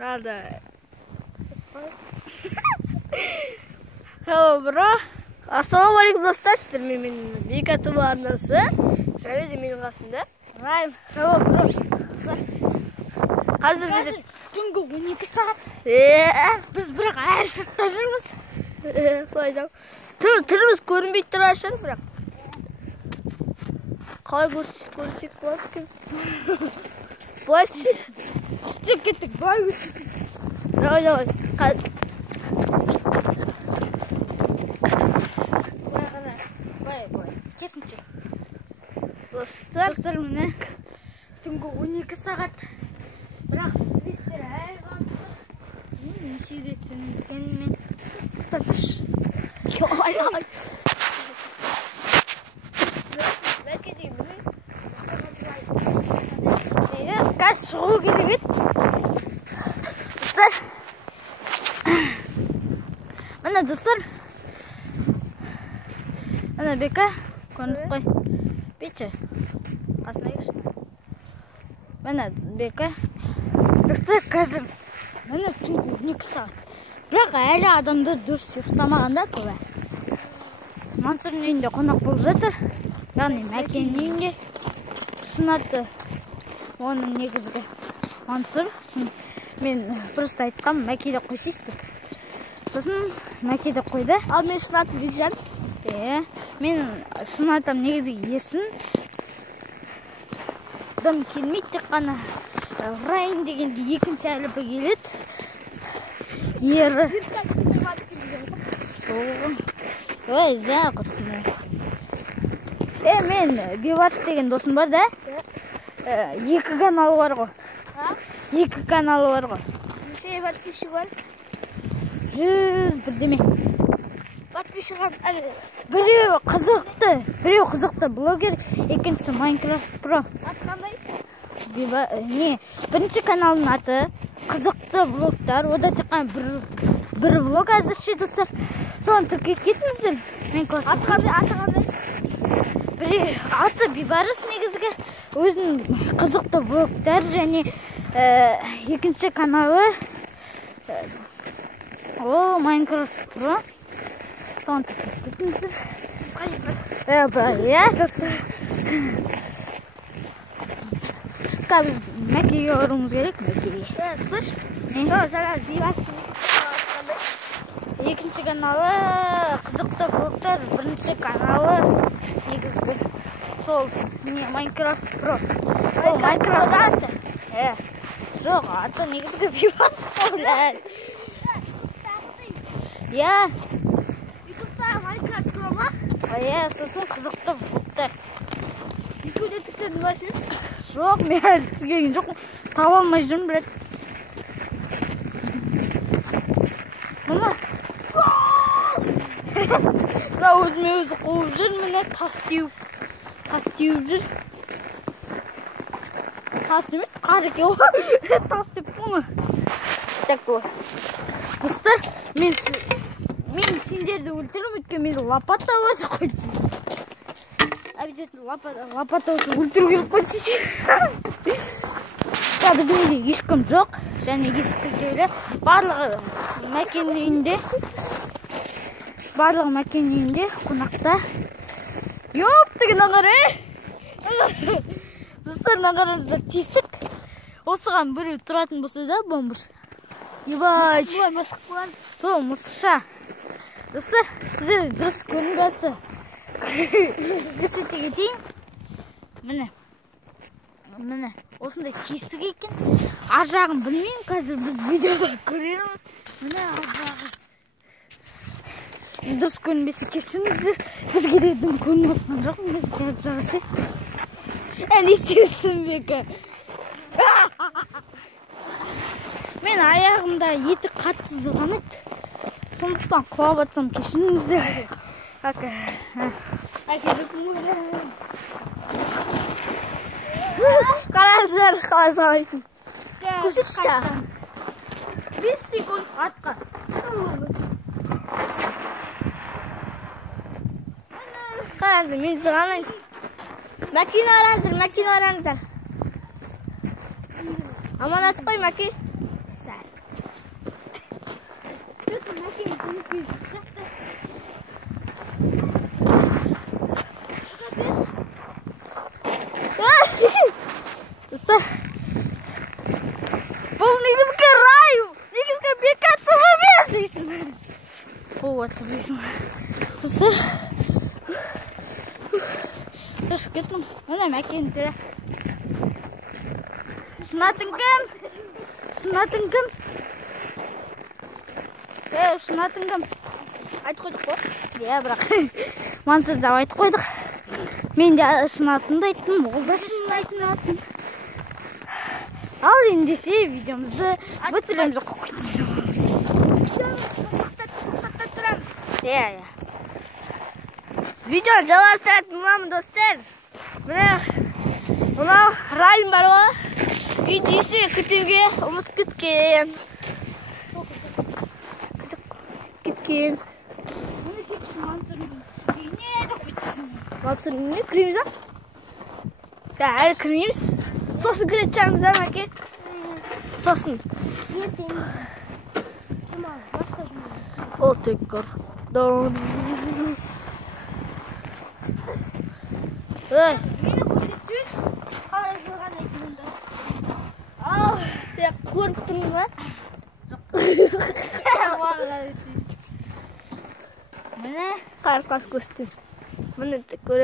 Надо. Hello, bro. Ассалаумағалейкум достар, сіздермен мен Бекатов арнасы. Және де менің қасымда Райым. Hello, bro. Қазір біз түнгі 12 сағат. Біз бірақ әр сыртта жүрміз. Солай да. Түріміз көрінбей тұрар шығар, бірақ. Қалай көрсек болады екен? Былайшы. Тек кеттік, былай өтсек. Давай. Былай. Кесінші. Достар, міне. Түнгі 12 сағат. Бірақ светтер әр қантыр. Нешеде түсінгенмен. Ұстатыш. Ай. Бәке деймін. Қазір шығу керек еді. Достар. Міне достар. Міне Бека. Көрініп қой. Бетші. Қасына екші. Міне Бека. Достар, қазір. Міне түнгі 12 сағат. Бірақ әлі адамды дұрыс ұйықтамағанда көбі. Мансұрдың үйінде қонақ болып жатыр. Яғни Мәкенің үйінде. Сынаты оның негізгі Мансұр. Мен просто айтқам, Мәкеде қойсайсыздар. Сосын Мәкеде қойды. Ал мен Сынатым Бекжан. Мен Сынатым негізгі ерсін. Дым келмейді, тек қана Райым дегенде екінші әліпі келеді. Ері. Ой, жа құрсын. Мен Беварс деген досым бар да. 2 каналы бар ғой. 2 каналы бар ғой. Неше подписчик бар? 100 бірдеме. Подписчик Біреу қызықты блогер, екіншісі Майнкрафт Про. аты қандай? Бірінші каналының аты қызықты влогтар. Ода тек қана бір влог әзірше достар. Соны тіркеп кетіңіздер. Аты қандай? Аты Бибарыс негізгі. Өзінің қызықты влогтар және екінші каналы ол Майнкрафт Про. Соны тіркеп кетіңіздер. Достар. Қазір Мәкеге орымыз керек, Мәкеге. Слышь? Жаңа Бейбастың екінші каналы қызықты влогтар, бірінші каналы негізгі сол Майнкрафт Про. Ол Майнкрафт аты. Жоқ, аты негізгі Бейбаст болар. ютубта Майнкрафт Про ма? Сосын қызықты влогтар. Екеуде тіктен білесің? Жоқ, мен әлі тіркеген жоқпын. Таба алмай жүрмін, білет. Мұны өзіме өзі қуып жүр, міне тас теуіп жүр. Тас емес, қар екен ғой. Тас деп қойма. Так ғой. Достар, мен сендерді өлтірім, өткен мені лопата өзі қойды. Обязательно лопата өзі өлтіру керек қойды. Біздің үйде ешкім жоқ. Және ескіргеулі. Барлығы Мәкенің үйінде қонақта. Деген ағары. Достар, ағарыңызда тесік. Осыған біреу тұратын болса да бомбыш. Ебай. Сол мысықша. Достар, сіздер дұрыс көрініп жатса. Көрсете кетейін. Міне, осындай тесік екен. Ар жағын білмеймін, қазір біз видеода көреріміз. Міне ар жағы. Дұрыс көрінбесе кешіріңіздер. Бізге де дым көрініп отқан жоқпын, бізге ар жағы ше. Не істерсің Бека? Мен аяғымда еті қатты зылған еді. Сондықтан құлап атсам кешіріңіздер. Қараңыздар, қалай салайтын. Көрсетші да. 5 секунд атқа. Қараңыздар, мен зығамын. Мәкені араңыздар. Аманасып қой, Мәке. Сәл. Мәкең көмекке жақты. Достар, бұл негізгі рай, негізгі бекаттың емес дейсің. Вот, дейсің. Достар, шашып кеттім. Мына Мәкенің түрі. Шынатын кім? Шынатын кім? Шынатын кім? Айтып қойдық қой. Иә, бірақ Мансұр да айтып қойдық. Мен де шынатынды айттым, ол да шынайтын. Ал ендеше видеомызды бітіреміз қоқытымыз. Тоқтатта тұрамыз. Иә. Видеоны жалғастыратын боламын, достар. Мынау райым бар ғой. Видеосы күтуге ұмыт күткен. Мансұр, не кіреміз ба? Әлі кірмейміз. Сосын кіретін шығармыз да, Мәке? Сосын. О, теккар. Мені көрсетсіз. Қалай жұрған айтымында. Ал, көріп тұрмыз ба? Міне, қарыс көрсетем. Міне, көріп.